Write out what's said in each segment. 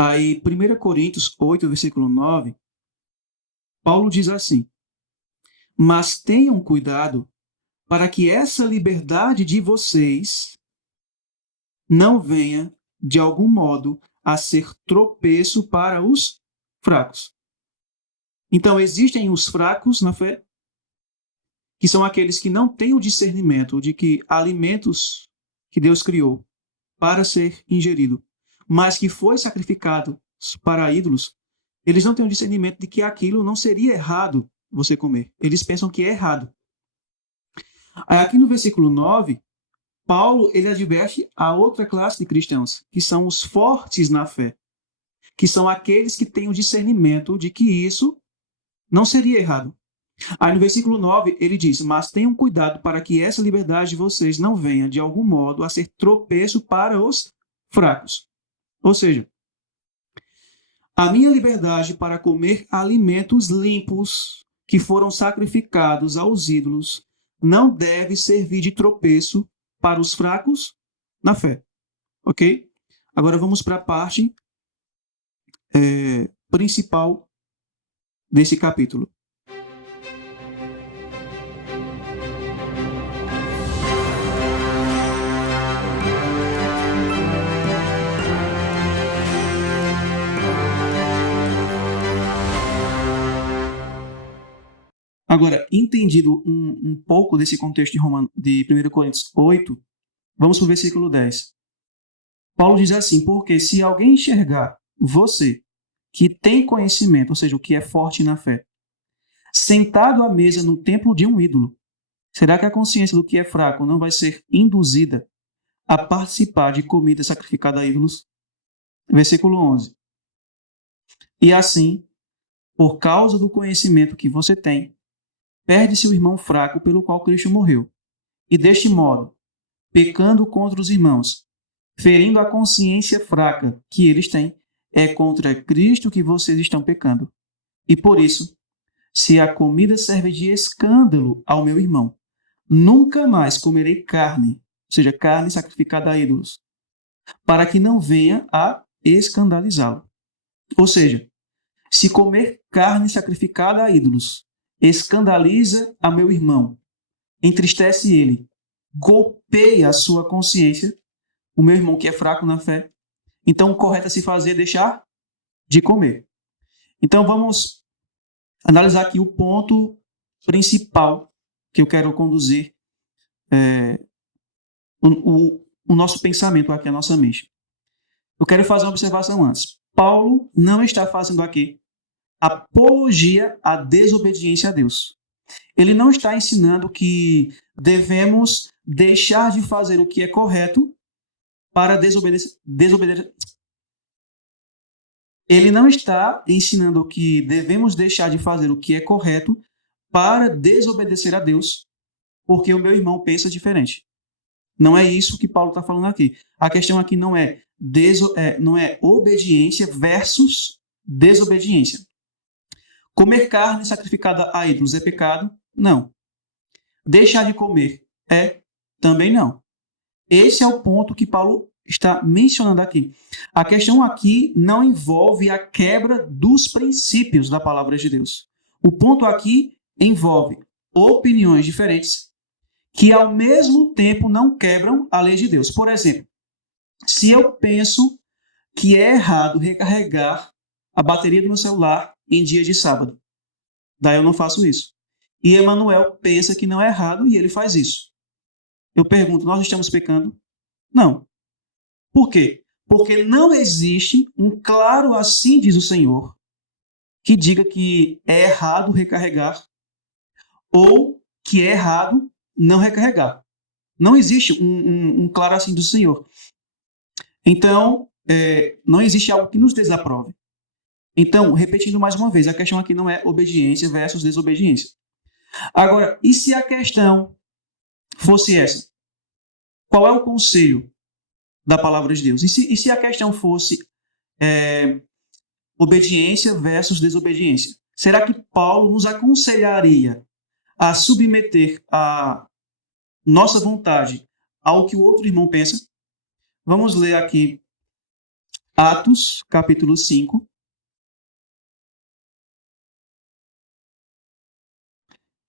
Aí, 1 Coríntios 8, versículo 9, Paulo diz assim: mas tenham cuidado para que essa liberdade de vocês não venha, de algum modo, a ser tropeço para os fracos. Então, existem os fracos na fé, que são aqueles que não têm o discernimento de que alimentos que Deus criou para ser ingerido, mas que foi sacrificado para ídolos, eles não têm o discernimento de que aquilo não seria errado você comer. Eles pensam que é errado. Aqui no versículo 9, Paulo ele adverte a outra classe de cristãos, que são os fortes na fé, que são aqueles que têm o discernimento de que isso não seria errado. Aí no versículo 9 ele diz: mas tenham cuidado para que essa liberdade de vocês não venha, de algum modo, a ser tropeço para os fracos. Ou seja, a minha liberdade para comer alimentos limpos que foram sacrificados aos ídolos não deve servir de tropeço para os fracos na fé. Ok? Agora vamos para a parte principal desse capítulo. Agora, entendido um pouco desse contexto de 1 Coríntios 8, vamos para o versículo 10. Paulo diz assim: porque se alguém enxergar você, que tem conhecimento, ou seja, o que é forte na fé, sentado à mesa no templo de um ídolo, será que a consciência do que é fraco não vai ser induzida a participar de comida sacrificada a ídolos? Versículo 11. E assim, por causa do conhecimento que você tem, perde-se o irmão fraco pelo qual Cristo morreu. E deste modo, pecando contra os irmãos, ferindo a consciência fraca que eles têm, é contra Cristo que vocês estão pecando. E por isso, se a comida serve de escândalo ao meu irmão, nunca mais comerei carne, ou seja, carne sacrificada a ídolos, para que não venha a escandalizá-lo. Ou seja, se comer carne sacrificada a ídolos escandaliza a meu irmão, entristece ele, golpeia a sua consciência, o meu irmão que é fraco na fé, então o correto a se fazer é deixar de comer. Então vamos analisar aqui o ponto principal que eu quero conduzir o nosso pensamento aqui, a nossa mente. Eu quero fazer uma observação antes. Paulo não está fazendo aqui apologia à desobediência a Deus. Ele não está ensinando que devemos deixar de fazer o que é correto para desobedecer. Ele não está ensinando que devemos deixar de fazer o que é correto para desobedecer a Deus, porque o meu irmão pensa diferente. Não é isso que Paulo está falando aqui. A questão aqui não é obediência versus desobediência. Comer carne sacrificada a ídolos é pecado? Não. Deixar de comer é? Também não. Esse é o ponto que Paulo está mencionando aqui. A questão aqui não envolve a quebra dos princípios da palavra de Deus. O ponto aqui envolve opiniões diferentes que, ao mesmo tempo, não quebram a lei de Deus. Por exemplo, se eu penso que é errado recarregar a bateria do meu celular em dia de sábado, daí eu não faço isso. E Emanuel pensa que não é errado e ele faz isso. Eu pergunto, nós estamos pecando? Não. Por quê? Porque não existe um claro assim diz o Senhor que diga que é errado recarregar ou que é errado não recarregar. Não existe um claro assim do Senhor. Então, não existe algo que nos desaprove. Então, repetindo mais uma vez, a questão aqui não é obediência versus desobediência. Agora, e se a questão fosse essa? Qual é o conselho da palavra de Deus? E se a questão fosse obediência versus desobediência? Será que Paulo nos aconselharia a submeter a nossa vontade ao que o outro irmão pensa? Vamos ler aqui Atos, capítulo 5.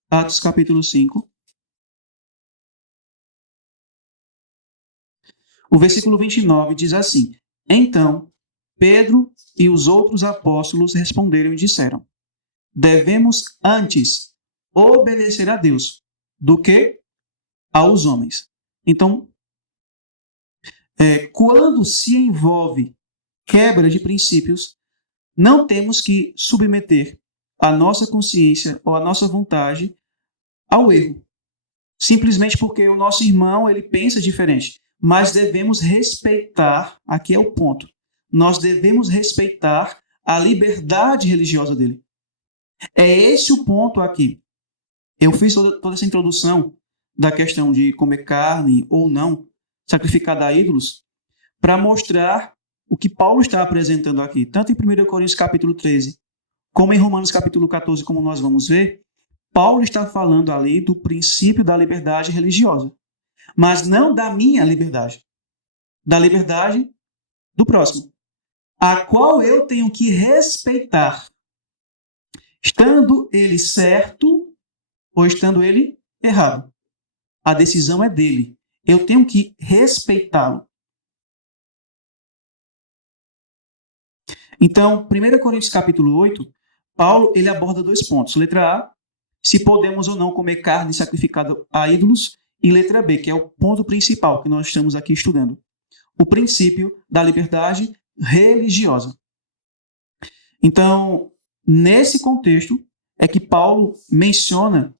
Atos, capítulo 5. O versículo 29 diz assim: Então, Pedro e os outros apóstolos responderam e disseram: Devemos antes obedecer a Deus do que aos homens. Então, quando se envolve quebra de princípios, não temos que submeter a nossa consciência ou a nossa vontade ao erro, simplesmente porque o nosso irmão ele pensa diferente. Mas devemos respeitar, aqui é o ponto, nós devemos respeitar a liberdade religiosa dele. É esse o ponto aqui. Eu fiz toda essa introdução da questão de comer carne ou não, sacrificada a ídolos, para mostrar o que Paulo está apresentando aqui, tanto em 1 Coríntios capítulo 13, como em Romanos capítulo 14, como nós vamos ver. Paulo está falando ali do princípio da liberdade religiosa, mas não da minha liberdade, da liberdade do próximo, a qual eu tenho que respeitar, estando ele certo ou estando ele errado. A decisão é dele. Eu tenho que respeitá-lo. Então, 1 Coríntios capítulo 8, Paulo ele aborda 2 pontos. Letra A, se podemos ou não comer carne sacrificada a ídolos. E letra B, que é o ponto principal que nós estamos aqui estudando. O princípio da liberdade religiosa. Então, nesse contexto, é que Paulo menciona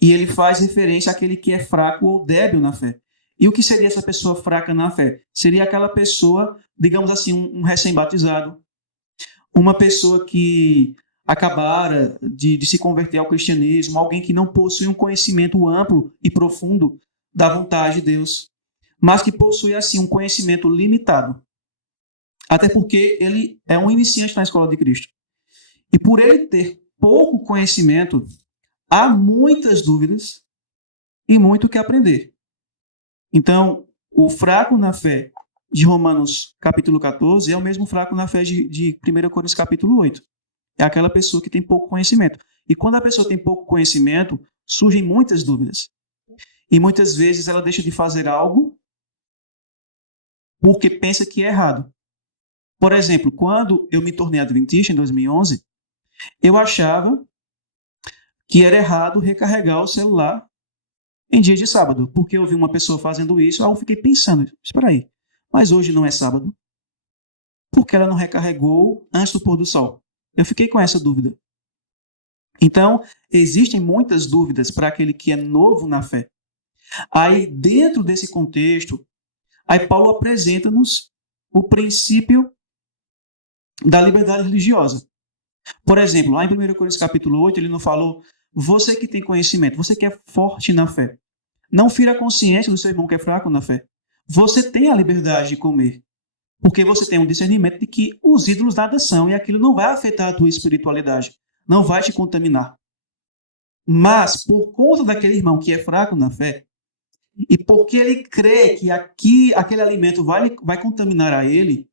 e ele faz referência àquele que é fraco ou débil na fé. E o que seria essa pessoa fraca na fé? Seria aquela pessoa, digamos assim, um recém-batizado, uma pessoa que acabara de se converter ao cristianismo, alguém que não possui um conhecimento amplo e profundo da vontade de Deus, mas que possui, assim, um conhecimento limitado. Até porque ele é um iniciante na escola de Cristo. E por ele ter pouco conhecimento, há muitas dúvidas e muito o que aprender. Então, o fraco na fé de Romanos capítulo 14 é o mesmo fraco na fé de 1 Coríntios capítulo 8. É aquela pessoa que tem pouco conhecimento. E quando a pessoa tem pouco conhecimento, surgem muitas dúvidas. E muitas vezes ela deixa de fazer algo porque pensa que é errado. Por exemplo, quando eu me tornei adventista em 2011, eu achava que era errado recarregar o celular em dia de sábado, porque eu vi uma pessoa fazendo isso, aí eu fiquei pensando, espera aí, mas hoje não é sábado? Por que ela não recarregou antes do pôr do sol? Eu fiquei com essa dúvida. Então, existem muitas dúvidas para aquele que é novo na fé. Aí, dentro desse contexto, aí Paulo apresenta-nos o princípio da liberdade religiosa. Por exemplo, lá em 1 Coríntios capítulo 8, ele não falou, você que tem conhecimento, você que é forte na fé, não fira a consciência do seu irmão que é fraco na fé. Você tem a liberdade de comer, porque você tem um discernimento de que os ídolos nada são e aquilo não vai afetar a tua espiritualidade, não vai te contaminar. Mas, por conta daquele irmão que é fraco na fé, e porque ele crê que aquele alimento vai contaminar a ele,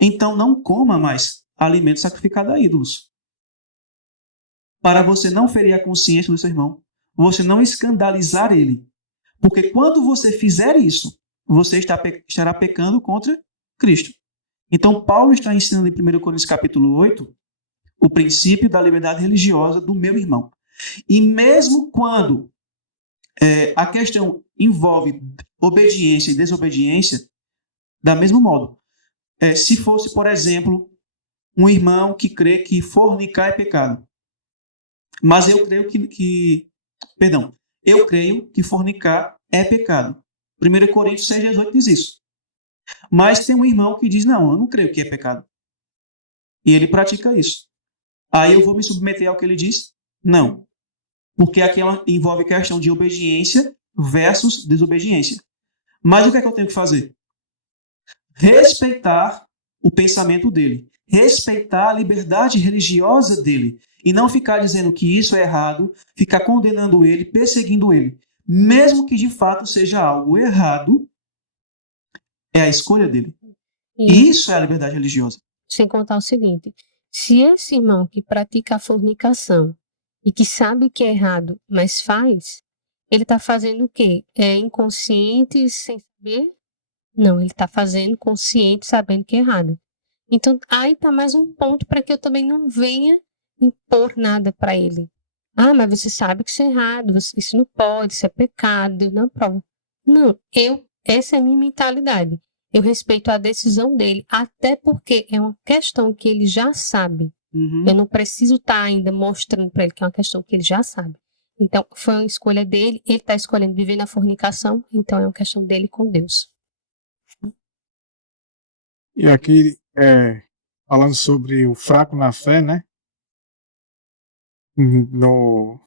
então não coma mais alimento sacrificado a ídolos. Para você não ferir a consciência do seu irmão, você não escandalizar ele. Porque quando você fizer isso, você estará pecando contra Cristo. Então, Paulo está ensinando em 1 Coríntios capítulo 8 o princípio da liberdade religiosa do meu irmão. E mesmo quando a questão envolve obediência e desobediência, da mesmo modo, se fosse, por exemplo, um irmão que crê que fornicar é pecado, mas eu creio eu creio que fornicar é pecado. 1 Coríntios 6,18 diz isso. Mas tem um irmão que diz, não, eu não creio que é pecado. E ele pratica isso. Aí eu vou me submeter ao que ele diz? Não. Porque aqui envolve questão de obediência versus desobediência. Mas o que é que eu tenho que fazer? Respeitar o pensamento dele. Respeitar a liberdade religiosa dele. E não ficar dizendo que isso é errado, ficar condenando ele, perseguindo ele. Mesmo que de fato seja algo errado, é a escolha dele. E Isso é a liberdade religiosa. sem contar o seguinte, se esse irmão que pratica a fornicação e que sabe que é errado, mas faz, ele está fazendo o quê? É inconsciente, sem saber? Não, ele está fazendo consciente, sabendo que é errado. Então, aí está mais um ponto para que eu também não venha impor nada para ele. Ah, mas você sabe que isso é errado, isso não pode, isso é pecado, Deus não aprova. Não, essa é a minha mentalidade. Eu respeito a decisão dele, até porque é uma questão que ele já sabe. Uhum. Eu não preciso estar ainda mostrando para ele que é uma questão que ele já sabe. Então, foi uma escolha dele, ele está escolhendo viver na fornicação, então é uma questão dele com Deus. E aqui, falando sobre o fraco na fé, né? No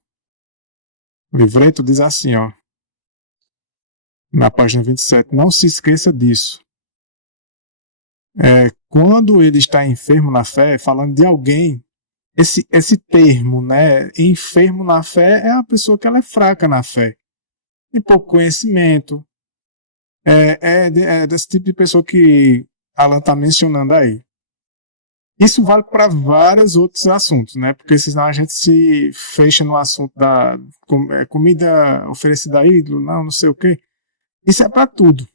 livreto diz assim, ó, na página 27, não se esqueça disso. Quando ele está enfermo na fé, falando de alguém, esse termo, né, enfermo na fé, é a pessoa que ela é fraca na fé. Tem pouco conhecimento. É desse tipo de pessoa que Alan está mencionando aí. Isso vale para vários outros assuntos, né? Porque senão a gente se fecha no assunto da comida oferecida a ídolo, não sei o quê. Isso é para tudo.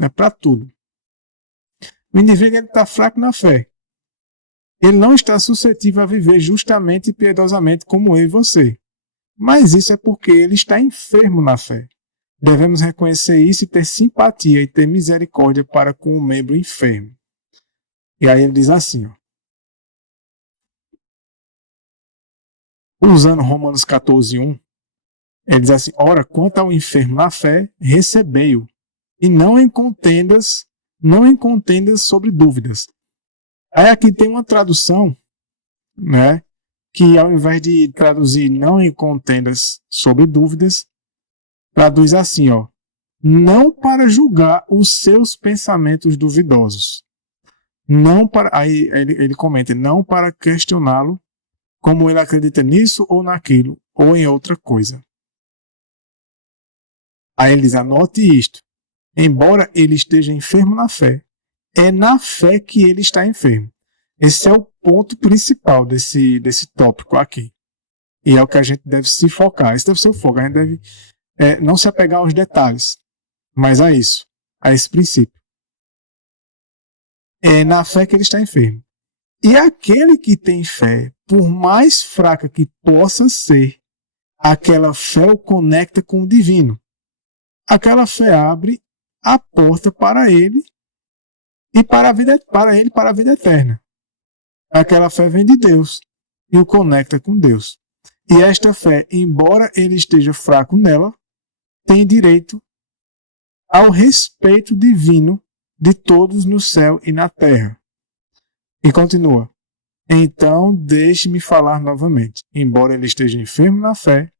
É para tudo. O indivíduo está fraco na fé. Ele não está suscetível a viver justamente e piedosamente como eu e você. Mas isso é porque ele está enfermo na fé. Devemos reconhecer isso e ter simpatia e ter misericórdia para com o membro enfermo. E aí ele diz assim, ó, usando Romanos 14:1, ele diz assim, ora, quanto ao enfermo na fé, recebei-o, e não em contendas sobre dúvidas. Aí aqui tem uma tradução, né, que ao invés de traduzir não em contendas sobre dúvidas, traduz assim, ó, não para julgar os seus pensamentos duvidosos. Não para, aí ele comenta, não para questioná-lo como ele acredita nisso ou naquilo, ou em outra coisa. Aí ele diz, anote isto. Embora ele esteja enfermo na fé, é na fé que ele está enfermo. Esse é o ponto principal desse tópico aqui. E é o que a gente deve se focar. Esse deve ser o foco. A gente deve não se apegar aos detalhes, mas a isso, a esse princípio. É na fé que ele está enfermo. E aquele que tem fé, por mais fraca que possa ser, aquela fé o conecta com o divino. Aquela fé abre a porta para ele e para a vida eterna. Aquela fé vem de Deus e o conecta com Deus. E esta fé, embora ele esteja fraco nela, tem direito ao respeito divino de todos no céu e na terra. E continua. Então, deixe-me falar novamente. Embora ele esteja enfermo na fé,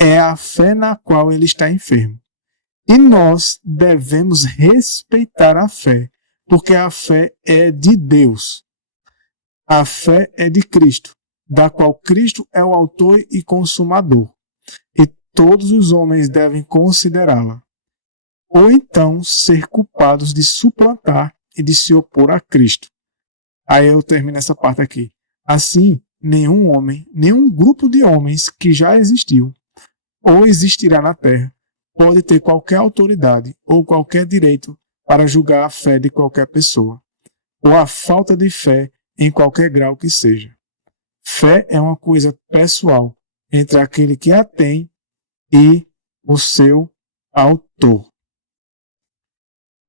é a fé na qual ele está enfermo. E nós devemos respeitar a fé, porque a fé é de Deus. A fé é de Cristo, da qual Cristo é o autor e consumador. E todos os homens devem considerá-la. Ou então ser culpados de suplantar e de se opor a Cristo. Aí eu termino essa parte aqui. Assim, nenhum homem, nenhum grupo de homens que já existiu ou existirá na Terra pode ter qualquer autoridade ou qualquer direito para julgar a fé de qualquer pessoa, ou a falta de fé em qualquer grau que seja. Fé é uma coisa pessoal entre aquele que a tem e o seu autor.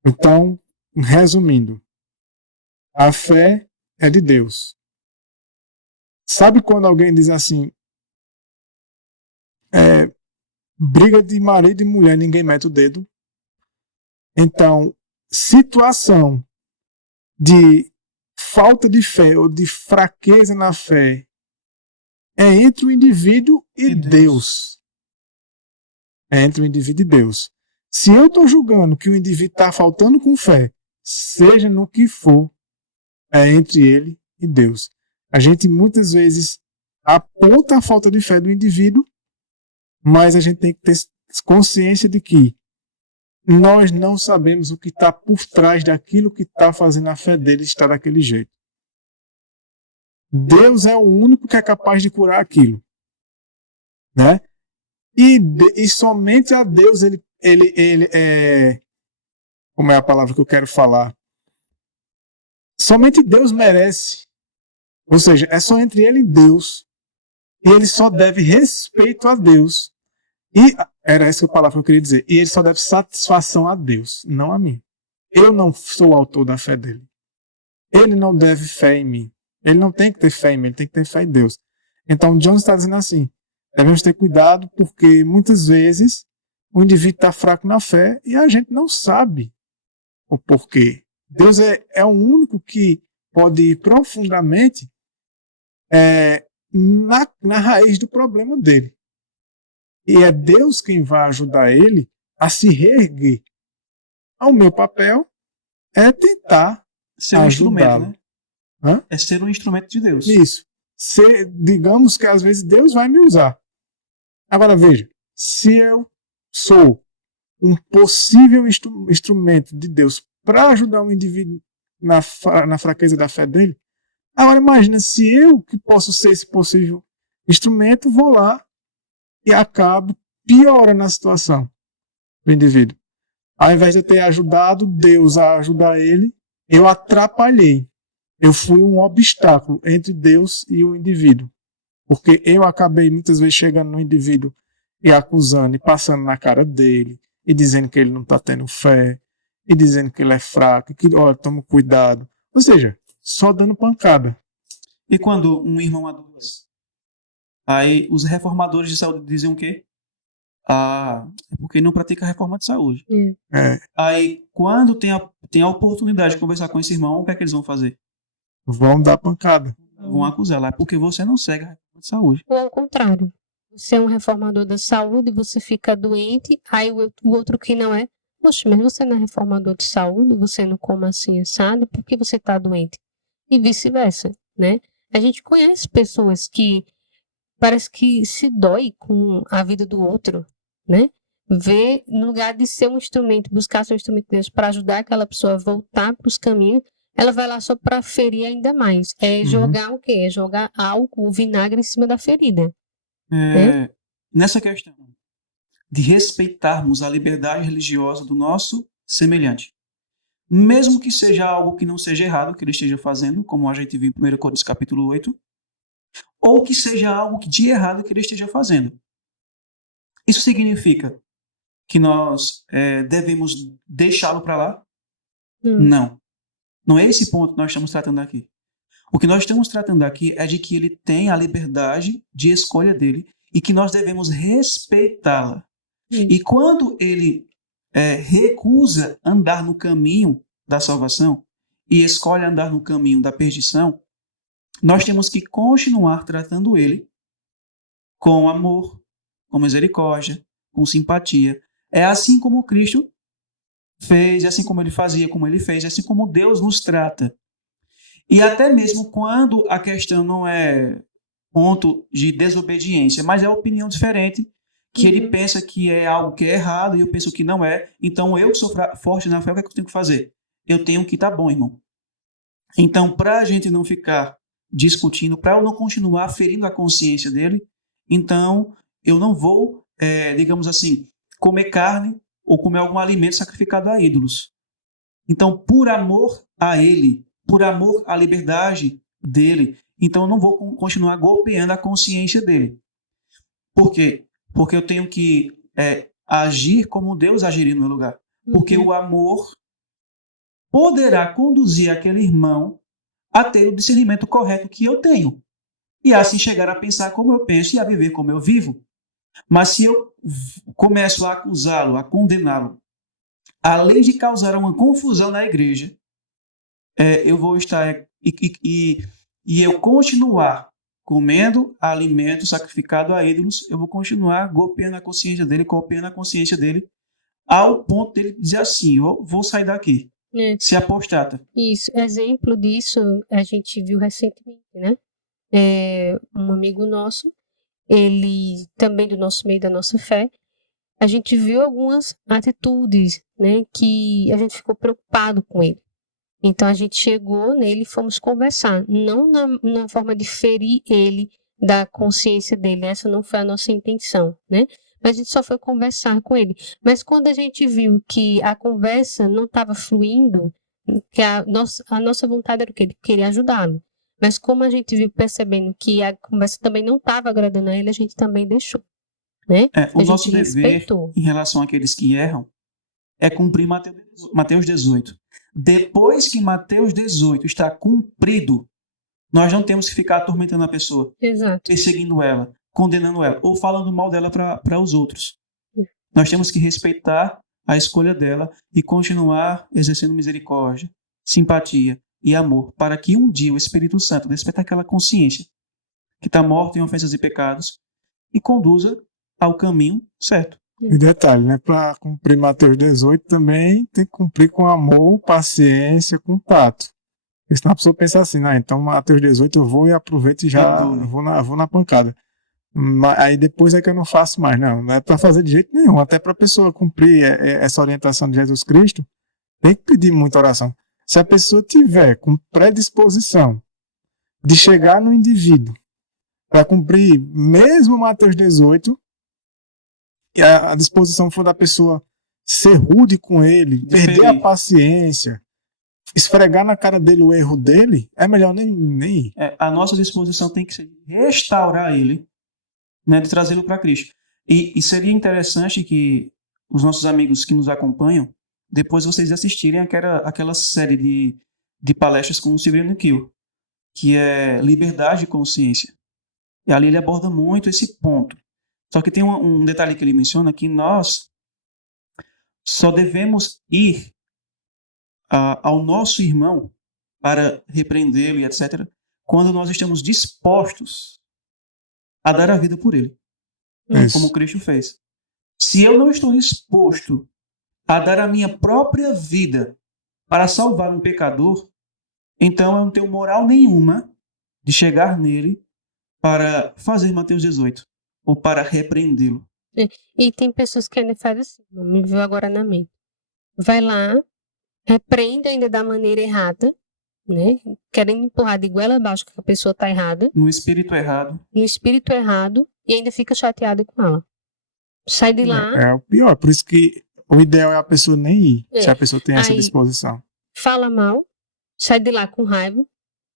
Então, resumindo, a fé é de Deus. Sabe quando alguém diz assim, briga de marido e mulher, ninguém mete o dedo? Então, situação de falta de fé ou de fraqueza na fé é entre o indivíduo e Deus. É entre o indivíduo e Deus. Se eu estou julgando que o indivíduo está faltando com fé, seja no que for, é entre ele e Deus. A gente muitas vezes aponta a falta de fé do indivíduo, mas a gente tem que ter consciência de que nós não sabemos o que está por trás daquilo que está fazendo a fé dele estar daquele jeito. Deus é o único que é capaz de curar aquilo, né? E somente a Deus ele é... Como é a palavra que eu quero falar? Somente Deus merece. Ou seja, é só entre ele e Deus. E ele só deve respeito a Deus. E era essa a palavra que eu queria dizer. E ele só deve satisfação a Deus, não a mim. Eu não sou o autor da fé dele. Ele não deve fé em mim. Ele não tem que ter fé em mim, ele tem que ter fé em Deus. Então, John está dizendo assim, devemos ter cuidado porque muitas vezes o indivíduo está fraco na fé e a gente não sabe o porquê. Deus é o único que pode ir profundamente na raiz do problema dele. E é Deus quem vai ajudar ele a se reerguer. O meu papel é tentar ser um instrumento, ajudá-lo. né? Hã? É ser um instrumento de Deus. Isso. Digamos que às vezes Deus vai me usar. Agora veja, se eu sou um possível instrumento de Deus para ajudar um indivíduo na fraqueza da fé dele, agora imagina se eu, que posso ser esse possível instrumento, vou lá e acabo piorando a situação do indivíduo. Ao invés de eu ter ajudado Deus a ajudar ele, eu atrapalhei. Eu fui um obstáculo entre Deus e o indivíduo. Porque eu acabei muitas vezes chegando no indivíduo e acusando e passando na cara dele, e dizendo que ele não está tendo fé, e dizendo que ele é fraco, que, olha, toma cuidado. Ou seja, só dando pancada. E quando um irmão adoece? Aí os reformadores de saúde dizem o quê? É porque não pratica a reforma de saúde. Aí, quando tem a oportunidade de conversar com esse irmão, o que é que eles vão fazer? Vão dar pancada. Vão acusar lá, porque você não segue a reforma de saúde. Ou ao contrário. Você é um reformador da saúde, você fica doente, aí o outro que não é, poxa, mas você não é reformador de saúde, você não come assim assado, por que você está doente? E vice-versa, né? A gente conhece pessoas que parece que se dói com a vida do outro, né? Vê, no lugar de ser um instrumento, buscar ser um instrumento de Deus para ajudar aquela pessoa a voltar para os caminhos, ela vai lá só para ferir ainda mais. É jogar o quê? É jogar álcool, vinagre em cima da ferida. Nessa questão de respeitarmos a liberdade religiosa do nosso semelhante, mesmo que seja algo que não seja errado que ele esteja fazendo, como a gente viu em 1 Coríntios capítulo 8, ou que seja algo de errado que ele esteja fazendo. Isso significa que nós devemos deixá-lo para lá? Não. Não é esse ponto que nós estamos tratando aqui. O que nós estamos tratando aqui é de que ele tem a liberdade de escolha dele e que nós devemos respeitá-la. E quando ele recusa andar no caminho da salvação e escolhe andar no caminho da perdição, nós temos que continuar tratando ele com amor, com misericórdia, com simpatia. É assim como Cristo fez, é assim como ele fazia, como ele fez, é assim como Deus nos trata. E até mesmo quando a questão não é ponto de desobediência, mas é opinião diferente, que ele pensa que é algo que é errado e eu penso que não é. Então eu que sou forte na fé, o que é que eu tenho que fazer? Eu tenho que estar bom, irmão. Então, para a gente não ficar discutindo, para eu não continuar ferindo a consciência dele, então eu não vou, digamos assim, comer carne ou comer algum alimento sacrificado a ídolos. Então, por amor a ele, por amor à liberdade dele, então eu não vou continuar golpeando a consciência dele. Por quê? Porque eu tenho que agir como Deus agiria no meu lugar. Porque o amor poderá conduzir aquele irmão a ter o discernimento correto que eu tenho. E assim chegar a pensar como eu penso e a viver como eu vivo. Mas se eu começo a acusá-lo, a condená-lo, além de causar uma confusão na igreja, eu vou estar e eu continuar comendo alimento sacrificado a ídolos, eu vou continuar golpeando a consciência dele, ao ponto dele dizer assim, eu vou sair daqui, se apostata. Isso, exemplo disso a gente viu recentemente, né? Um amigo nosso, ele também do nosso meio, da nossa fé, a gente viu algumas atitudes, né, que a gente ficou preocupado com ele. Então a gente chegou nele e fomos conversar, não na forma de ferir ele da consciência dele, essa não foi a nossa intenção, né? Mas a gente só foi conversar com ele. Mas quando a gente viu que a conversa não estava fluindo, que a nossa vontade era o quê? De querer ajudá-lo. Mas como a gente viu percebendo que a conversa também não estava agradando a ele, a gente também deixou, né? O A nosso gente dever respeitou. em relação àqueles que erram é cumprir Mateus 18. Depois que Mateus 18 está cumprido, nós não temos que ficar atormentando a pessoa, Exato. perseguindo ela, condenando ela, ou falando mal dela para os outros. Nós temos que respeitar a escolha dela e continuar exercendo misericórdia, simpatia e amor, para que um dia o Espírito Santo desperte aquela consciência que está morta em ofensas e pecados e conduza ao caminho certo. E detalhe, né? Para cumprir Mateus 18 também tem que cumprir com amor, paciência, com tato. Porque senão a pessoa pensa assim, né? Então Mateus 18 eu vou e aproveito e já vou na pancada. Aí depois é que eu não faço mais. Não é para fazer de jeito nenhum. Até para a pessoa cumprir essa orientação de Jesus Cristo, tem que pedir muita oração. Se a pessoa tiver com predisposição de chegar no indivíduo para cumprir mesmo Mateus 18, e a disposição for da pessoa ser rude com ele, perder a paciência, esfregar na cara dele o erro dele, é melhor nem ir. A nossa disposição tem que ser restaurar ele, né, de trazê-lo para Cristo. E seria interessante que os nossos amigos que nos acompanham, depois vocês assistirem aquela série de palestras com o Silvio Kiel, que é Liberdade de Consciência. E ali ele aborda muito esse ponto. Só que tem um detalhe que ele menciona, que nós só devemos ir ao nosso irmão para repreendê-lo e etc., quando nós estamos dispostos a dar a vida por ele, como Cristo fez. Se eu não estou disposto a dar a minha própria vida para salvar um pecador, então eu não tenho moral nenhuma de chegar nele para fazer Mateus 18 ou para repreendê-lo. E tem pessoas que ainda fazem assim, me veio agora na mente. Vai lá, repreende ainda da maneira errada, né? Querendo empurrar de goela abaixo que a pessoa está errada. No espírito errado. No espírito errado, e ainda fica chateada com ela. Sai de lá. É o pior, por isso que o ideal é a pessoa nem ir, se a pessoa tem essa disposição. Fala mal, sai de lá com raiva,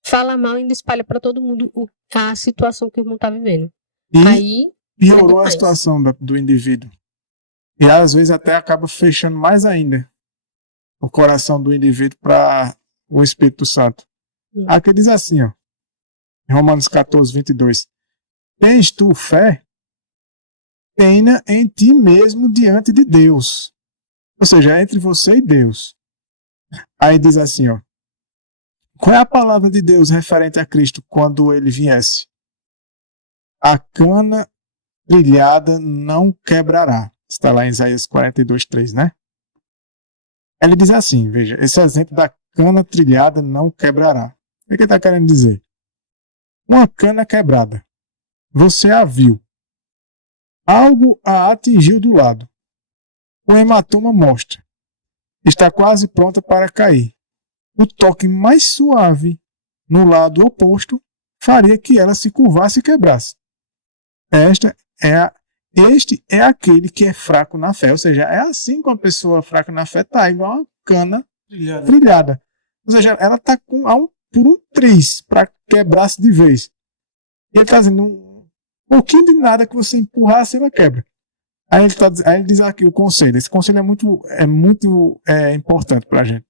fala mal e ainda espalha para todo mundo a situação que o irmão está vivendo. E aí piorou a situação do indivíduo. E às vezes até acaba fechando mais ainda o coração do indivíduo para o Espírito Santo. Aqui diz assim, ó, em Romanos 14, 22. Tens tu fé? Tenha em ti mesmo diante de Deus. Ou seja, é entre você e Deus. Aí diz assim, ó. Qual é a palavra de Deus referente a Cristo quando ele viesse? A cana trilhada não quebrará. Está lá em Isaías 42, 3, né? Ele diz assim, veja, esse exemplo da cana trilhada não quebrará. O que ele está querendo dizer? Uma cana quebrada. Você a viu. Algo a atingiu do lado. O hematoma mostra. Está quase pronta para cair. O toque mais suave no lado oposto faria que ela se curvasse e quebrasse. Este é aquele que é fraco na fé. Ou seja, é assim que uma pessoa fraca na fé está, igual uma cana trilhada. Ou seja, ela está por um triz para quebrar-se de vez. E ele está dizendo, um pouquinho de nada que você empurrasse, ela quebra. Aí ele diz aqui o conselho. Esse conselho é muito importante para a gente.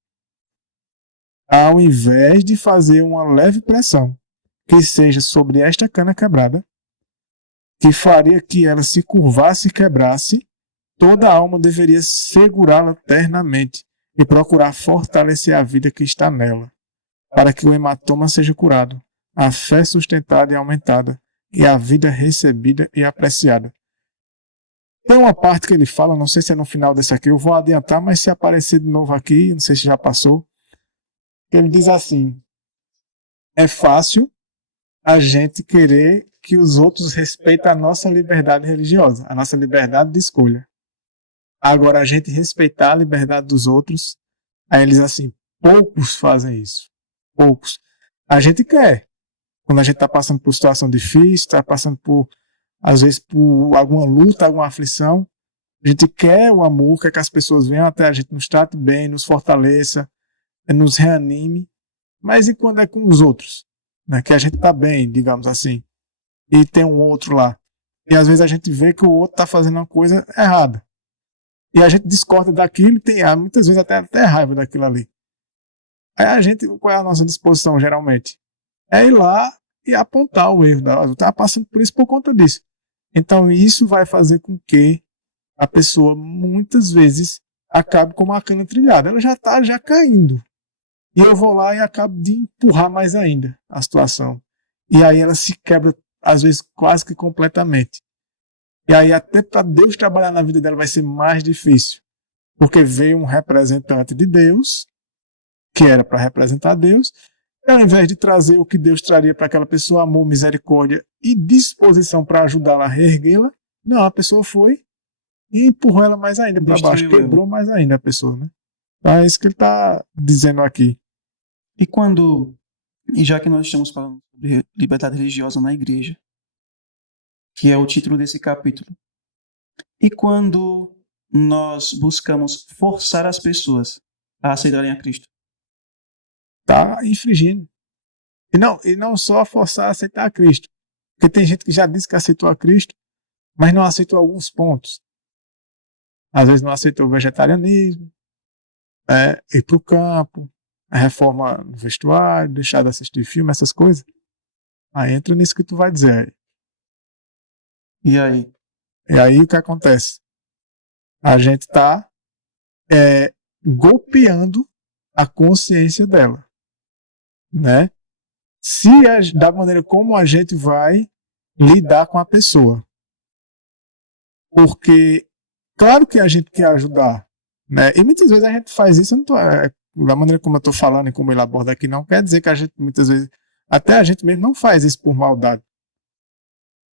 Ao invés de fazer uma leve pressão que seja sobre esta cana quebrada, que faria que ela se curvasse e quebrasse, toda a alma deveria segurá-la ternamente e procurar fortalecer a vida que está nela, para que o hematoma seja curado, a fé sustentada e aumentada, e a vida recebida e apreciada. Tem uma parte que ele fala, não sei se é no final desse aqui, eu vou adiantar, mas se aparecer de novo aqui, não sei se já passou, ele diz assim, é fácil a gente querer que os outros respeitem a nossa liberdade religiosa, a nossa liberdade de escolha. Agora, a gente respeitar a liberdade dos outros, aí eles assim, poucos fazem isso. Poucos. A gente quer. Quando a gente está passando por situação difícil, está passando por, às vezes, por alguma luta, alguma aflição, a gente quer o amor, quer que as pessoas venham até a gente, nos trate bem, nos fortaleça, nos reanime. Mas e quando é com os outros? Né? Que a gente está bem, digamos assim, e tem um outro lá. E às vezes a gente vê que o outro está fazendo uma coisa errada. E a gente discorda daquilo e tem muitas vezes até raiva daquilo ali. Aí a gente, qual é a nossa disposição, geralmente? É ir lá e apontar o erro da outra. Está passando por isso por conta disso. Então isso vai fazer com que a pessoa, muitas vezes, acabe com uma cana trilhada. Ela já está já caindo. E eu vou lá e acabo de empurrar mais ainda a situação. E aí ela se quebra, às vezes, quase que completamente. E aí até para Deus trabalhar na vida dela vai ser mais difícil. Porque veio um representante de Deus, que era para representar Deus, e ao invés de trazer o que Deus traria para aquela pessoa, amor, misericórdia e disposição para ajudá-la a reerguê-la, não, a pessoa foi e empurrou ela mais ainda para baixo, quebrou mais ainda a pessoa, né? Então é isso que ele está dizendo aqui. E já que nós estamos falando sobre liberdade religiosa na igreja, que é o título desse capítulo, e quando nós buscamos forçar as pessoas a aceitarem a Cristo? Está infringindo. E não só forçar a aceitar a Cristo. Porque tem gente que já disse que aceitou a Cristo, mas não aceitou alguns pontos. Às vezes não aceitou o vegetarianismo, ir para o campo, a reforma no vestuário, deixar de assistir filme, essas coisas. Aí entra nisso que tu vai dizer. E aí? E aí o que acontece? A gente está golpeando a consciência dela, né? Da maneira como a gente vai lidar com a pessoa. Porque, claro que a gente quer ajudar, né? E muitas vezes a gente faz isso, da maneira como eu estou falando e como ele aborda aqui, não quer dizer que a gente, muitas vezes, até a gente mesmo não faz isso por maldade.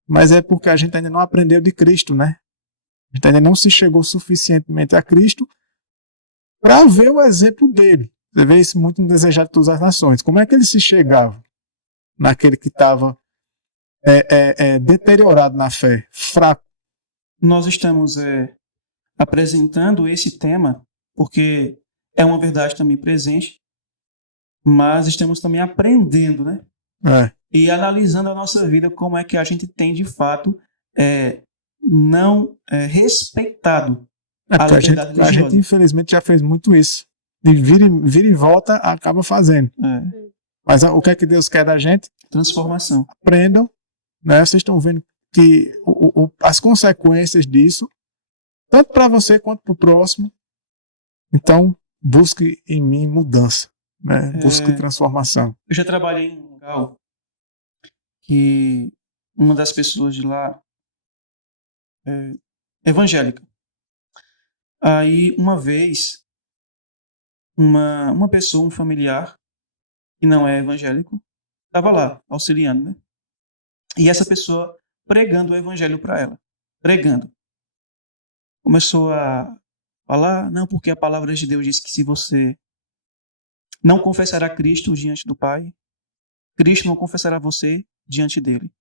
Mas é porque a gente ainda não aprendeu de Cristo, né? A gente ainda não se chegou suficientemente a Cristo para ver o exemplo dele. Você vê isso muito no Desejado de Todas as Nações. Como é que ele se chegava naquele que estava deteriorado na fé, fraco? Nós estamos apresentando esse tema porque é uma verdade também presente, mas estamos também aprendendo, né? E analisando a nossa vida, como é que a gente tem, de fato, não respeitado a liberdade religiosa. A gente, infelizmente, já fez muito isso. De vira e volta, acaba fazendo. Mas o que é que Deus quer da gente? Transformação. Aprendam, né? Vocês estão vendo que as consequências disso, tanto para você quanto para o próximo. Então, busque em mim mudança, né? Busque transformação. Eu já trabalhei em um lugar que uma das pessoas de lá é evangélica. Aí, uma vez, uma pessoa, um familiar, que não é evangélico, estava lá, auxiliando, né? E essa pessoa pregando o evangelho para ela. Pregando. Começou a falar, não, porque a palavra de Deus diz que se você não confessar a Cristo diante do Pai, Cristo não confessará você diante dele.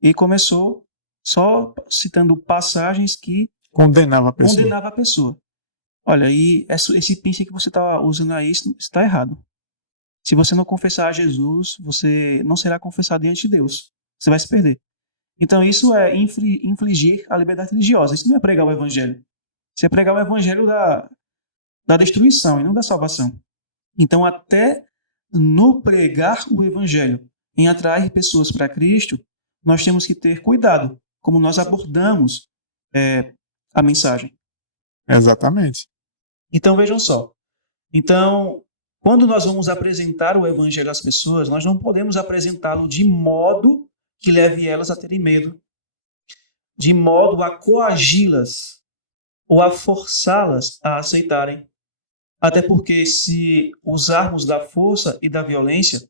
E começou só citando passagens que condenava a pessoa. Olha, e esse princípio que você está usando aí está errado. Se você não confessar a Jesus, você não será confessado diante de Deus. Você vai se perder. Então isso é infligir a liberdade religiosa. Isso não é pregar o evangelho. Isso é pregar o evangelho da destruição e não da salvação. Então até no pregar o evangelho, em atrair pessoas para Cristo, nós temos que ter cuidado como nós abordamos a mensagem. Exatamente. Então vejam só. Então, quando nós vamos apresentar o evangelho às pessoas, nós não podemos apresentá-lo de modo que leve elas a terem medo, de modo a coagi-las ou a forçá-las a aceitarem. Até porque se usarmos da força e da violência,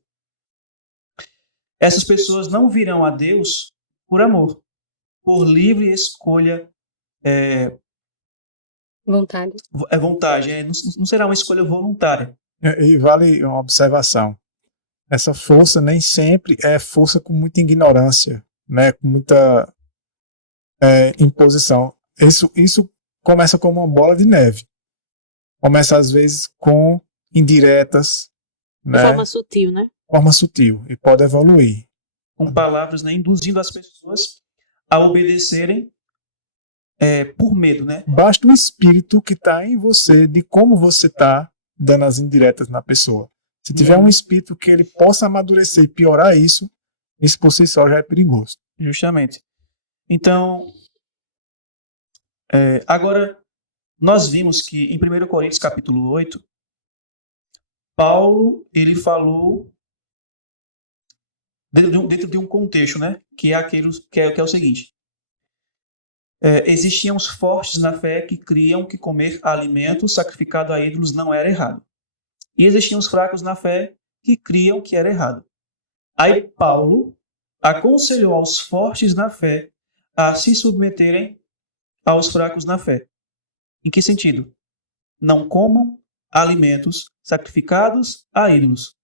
essas pessoas não virão a Deus por amor, por livre escolha Vontade. É vontade, não será uma escolha voluntária. E vale uma observação. Essa força nem sempre é força com muita ignorância, né? Com muita imposição. Isso começa como uma bola de neve. Começa, às vezes, com indiretas, De né? forma sutil, né? Forma sutil, e pode evoluir. Com palavras, né, induzindo as pessoas a obedecerem por medo, né? Basta o espírito que está em você, de como você está dando as indiretas na pessoa. Se tiver um espírito que ele possa amadurecer e piorar isso por si só já é perigoso. Justamente. Então, agora, nós vimos que em 1 Coríntios capítulo 8, Paulo, ele falou dentro de um contexto, né? Que é o seguinte. Existiam os fortes na fé que criam que comer alimentos sacrificados a ídolos não era errado. E existiam os fracos na fé que criam que era errado. Aí Paulo aconselhou aos fortes na fé a se submeterem aos fracos na fé. Em que sentido? Não comam alimentos sacrificados a ídolos.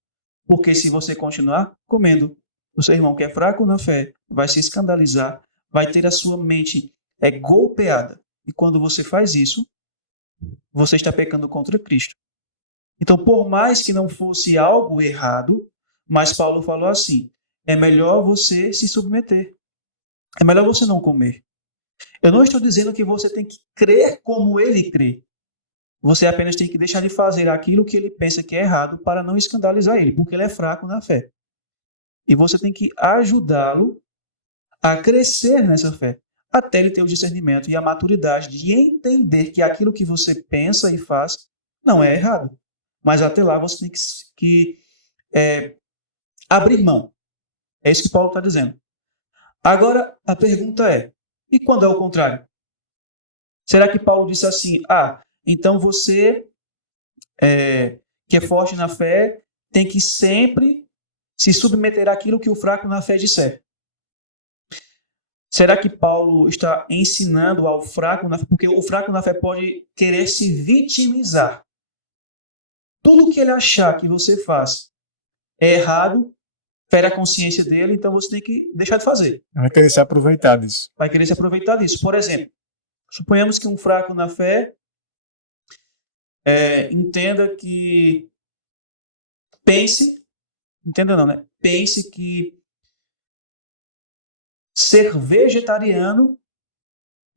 Porque se você continuar comendo, o seu irmão que é fraco na fé vai se escandalizar, vai ter a sua mente golpeada. E quando você faz isso, você está pecando contra Cristo. Então, por mais que não fosse algo errado, mas Paulo falou assim, é melhor você se submeter. É melhor você não comer. Eu não estou dizendo que você tem que crer como ele crê. Você apenas tem que deixar de fazer aquilo que ele pensa que é errado para não escandalizar ele, porque ele é fraco na fé. E você tem que ajudá-lo a crescer nessa fé, até ele ter o discernimento e a maturidade de entender que aquilo que você pensa e faz não é errado. Mas até lá você tem que abrir mão. É isso que Paulo está dizendo. Agora, a pergunta é, e quando é o contrário? Será que Paulo disse assim, então você que é forte na fé tem que sempre se submeter àquilo que o fraco na fé disser? Será que Paulo está ensinando ao fraco na fé? Porque o fraco na fé pode querer se vitimizar. Tudo que ele achar que você faz é errado, fere a consciência dele, então você tem que deixar de fazer. Vai querer se aproveitar disso. Vai querer se aproveitar disso. Por exemplo, suponhamos que um fraco na fé entenda que pense que ser vegetariano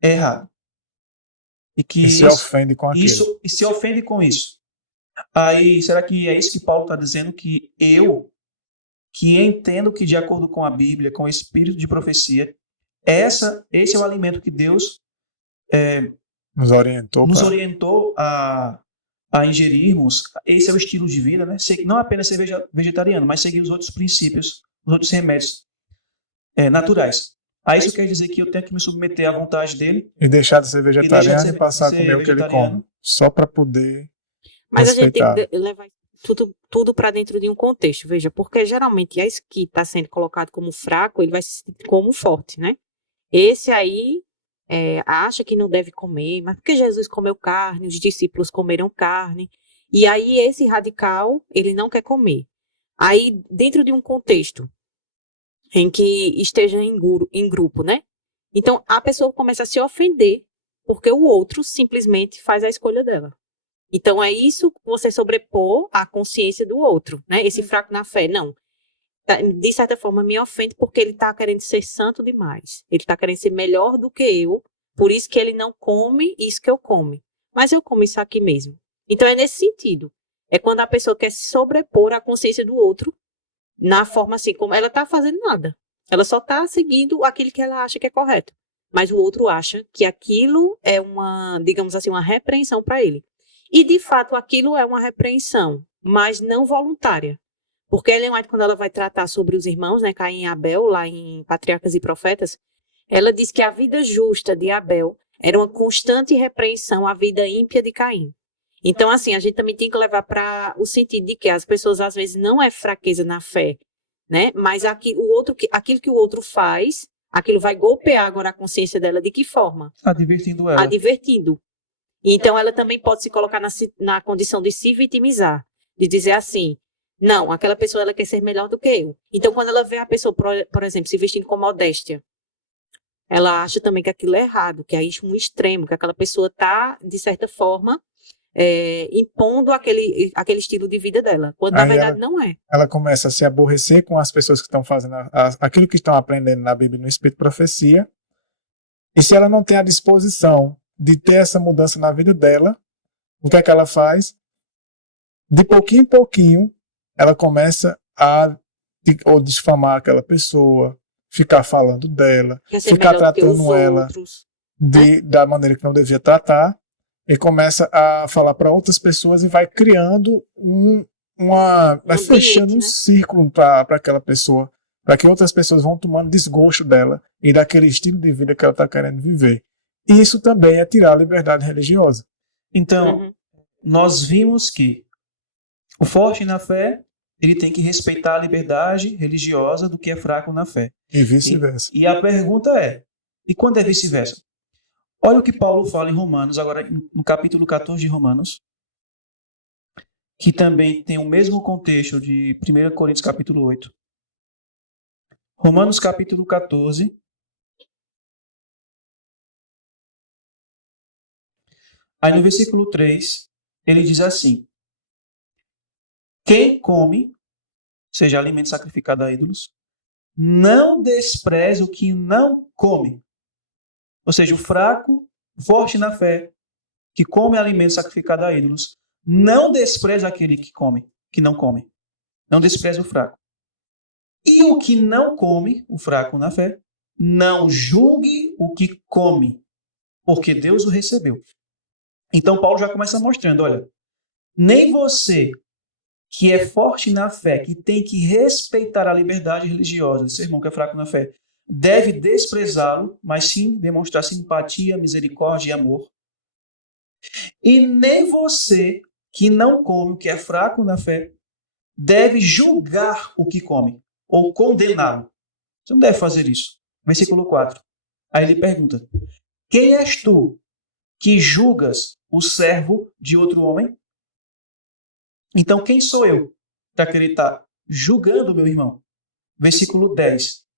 é errado. E que se ofende com aquilo. E se ofende com isso. Aí, será que é isso que Paulo está dizendo? Que eu, que entendo que de acordo com a Bíblia, com o espírito de profecia, esse é o alimento que Deus nos orientou a ingerirmos. Esse é o estilo de vida, né? Não apenas ser vegetariano, mas seguir os outros princípios, os outros remédios naturais. Aí isso quer dizer que eu tenho que me submeter à vontade dele. E deixar de ser vegetariano e passar a comer o que ele come. Só para poder Mas respeitar. A gente tem que levar tudo para dentro de um contexto. Veja, porque geralmente esse que está sendo colocado como fraco, ele vai se sentir como forte, né? Esse aí acha que não deve comer, mas porque Jesus comeu carne, os discípulos comeram carne. E aí esse radical, ele não quer comer. Aí, dentro de um contexto em que esteja em grupo, né? Então, a pessoa começa a se ofender porque o outro simplesmente faz a escolha dela. Então, é isso que você sobrepor à consciência do outro, né? Esse fraco na fé, não. De certa forma, me ofende porque ele está querendo ser santo demais. Ele está querendo ser melhor do que eu, por isso que ele não come isso que eu como. Mas eu como isso aqui mesmo. Então, é nesse sentido. É quando a pessoa quer se sobrepor à consciência do outro, na forma assim, como ela está fazendo nada. Ela só está seguindo aquilo que ela acha que é correto. Mas o outro acha que aquilo é digamos assim, uma repreensão para ele. E, de fato, aquilo é uma repreensão, mas não voluntária. Porque Ellen White, quando ela vai tratar sobre os irmãos, né, Caim e Abel, lá em Patriarcas e Profetas, ela diz que a vida justa de Abel era uma constante repreensão à vida ímpia de Caim. Então, assim, a gente também tem que levar para o sentido de que as pessoas, às vezes, não é fraqueza na fé, né? Mas aquilo que o outro faz, aquilo vai golpear agora a consciência dela de que forma? Advertindo ela. Advertindo. Então, ela também pode se colocar na condição de se vitimizar, de dizer assim, não, aquela pessoa ela quer ser melhor do que eu. Então, quando ela vê a pessoa, por exemplo, se vestindo com modéstia, ela acha também que aquilo é errado, que é um extremo, que aquela pessoa está, de certa forma, impondo aquele estilo de vida dela, quando na Aí verdade não é. ela começa a se aborrecer com as pessoas que estão fazendo aquilo que estão aprendendo na Bíblia no Espírito de Profecia. E se ela não tem a disposição de ter essa mudança na vida dela, o que é que ela faz? De pouquinho em pouquinho, ela começa a ou difamar aquela pessoa, ficar falando dela, Quer ser ficar melhor do que os tratando ela outros. da maneira que não devia tratar, e começa a falar para outras pessoas e vai criando vai ambiente, fechando um né? círculo para aquela pessoa, para que outras pessoas vão tomando desgosto dela e daquele estilo de vida que ela está querendo viver. E isso também é tirar a liberdade religiosa. Então, nós vimos que o forte na fé, ele tem que respeitar a liberdade religiosa do que é fraco na fé. E vice-versa. E a pergunta é, e quando é vice-versa? Olha o que Paulo fala em Romanos, agora no capítulo 14 de Romanos, que também tem o mesmo contexto de 1 Coríntios capítulo 8. Romanos capítulo 14. Aí no versículo 3, ele diz assim: quem come, seja alimento sacrificado a ídolos, não despreze o que não come. Ou seja, o fraco, forte na fé, que come alimento sacrificado a ídolos, não despreza aquele que come, que não come. Não despreza o fraco. E o que não come, o fraco na fé, não julgue o que come, porque Deus o recebeu. Então Paulo já começa mostrando, olha, nem você que é forte na fé, que tem que respeitar a liberdade religiosa de seu irmão que é fraco na fé, deve desprezá-lo, mas sim demonstrar simpatia, misericórdia e amor. E nem você que não come, que é fraco na fé, deve julgar o que come, ou condená-lo. Você não deve fazer isso. Versículo 4. Aí ele pergunta: quem és tu que julgas o servo de outro homem? Então, quem sou eu para querer estar julgando o meu irmão? Versículo 10.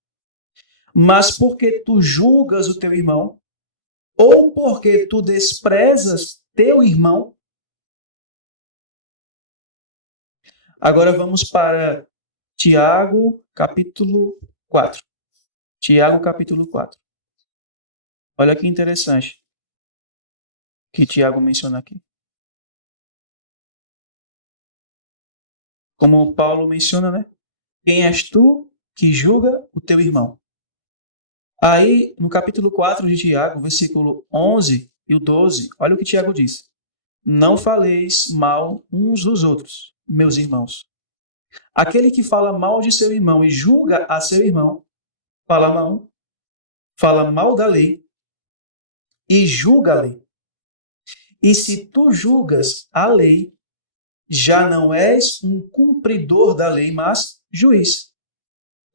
Mas porque tu julgas o teu irmão, ou porque tu desprezas teu irmão? Agora vamos para Tiago, capítulo 4. Tiago, capítulo 4. Olha que interessante que Tiago menciona aqui. Como Paulo menciona, né? Quem és tu que julga o teu irmão? Aí, no capítulo 4 de Tiago, versículo 11 e o 12, olha o que Tiago diz. Não faleis mal uns dos outros, meus irmãos. Aquele que fala mal de seu irmão e julga a seu irmão, fala mal da lei e julga a lei. E se tu julgas a lei, já não és um cumpridor da lei, mas juiz.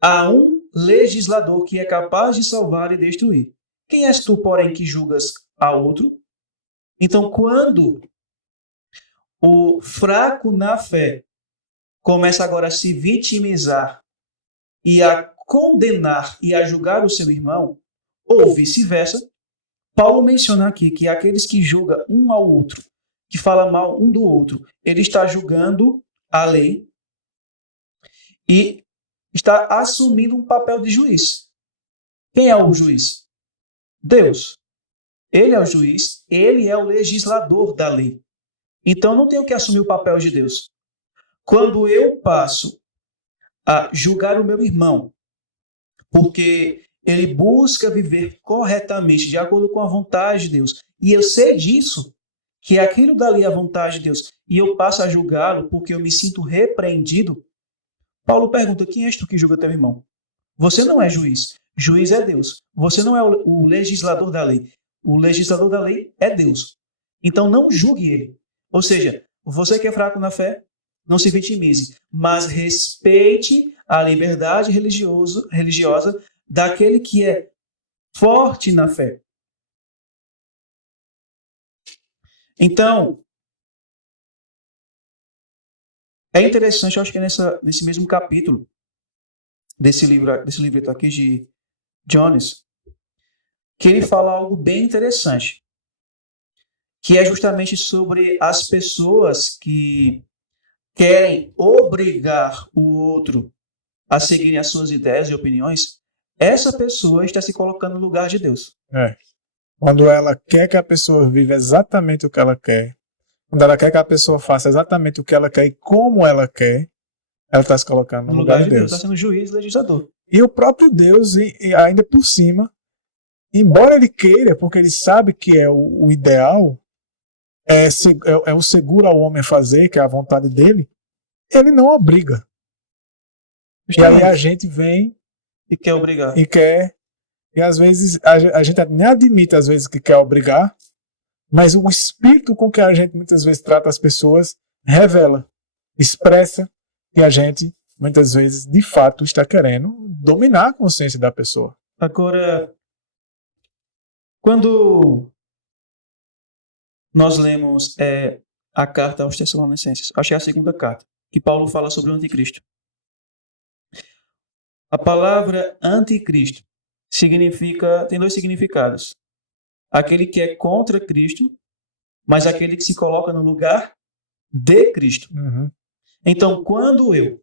Há um legislador que é capaz de salvar e destruir. Quem és tu, porém, que julgas a outro? Então, quando o fraco na fé começa agora a se vitimizar e a condenar e a julgar o seu irmão, ou vice-versa, Paulo menciona aqui que aqueles que julgam um ao outro, que falam mal um do outro, ele está julgando a lei e está assumindo um papel de juiz. Quem é o juiz? Deus. Ele é o juiz, ele é o legislador da lei. Então, eu não tenho que assumir o papel de Deus. Quando eu passo a julgar o meu irmão, porque ele busca viver corretamente, de acordo com a vontade de Deus, e eu sei disso, que aquilo dali é a vontade de Deus, e eu passo a julgá-lo porque eu me sinto repreendido, Paulo pergunta, quem és tu que julga teu irmão? Você não é juiz. Juiz é Deus. Você não é o legislador da lei. O legislador da lei é Deus. Então não julgue ele. Ou seja, você que é fraco na fé, não se vitimize, mas respeite a liberdade religiosa daquele que é forte na fé. Então, é interessante, eu acho que é nesse mesmo capítulo desse livro aqui de Jones, que ele fala algo bem interessante, que é justamente sobre as pessoas que querem obrigar o outro a seguirem as suas ideias e opiniões. Essa pessoa está se colocando no lugar de Deus. Quando ela quer que a pessoa viva exatamente o que ela quer, quando ela quer que a pessoa faça exatamente o que ela quer e como ela quer, ela está se colocando no lugar de Deus. Está sendo juiz, legislador. E o próprio Deus, e ainda por cima, embora ele queira, porque ele sabe que é o ideal, é o seguro ao homem fazer, que é a vontade dele, ele não obriga. Justamente. E aí a gente vem e quer obrigar. E às vezes a gente nem admite às vezes que quer obrigar, mas o espírito com que a gente muitas vezes trata as pessoas revela, expressa que a gente muitas vezes de fato está querendo dominar a consciência da pessoa. Agora, quando nós lemos a carta aos Tessalonicenses, acho que é a segunda carta, que Paulo fala sobre o anticristo. A palavra anticristo tem dois significados. Aquele que é contra Cristo, mas aquele que se coloca no lugar de Cristo. Uhum. Então, quando eu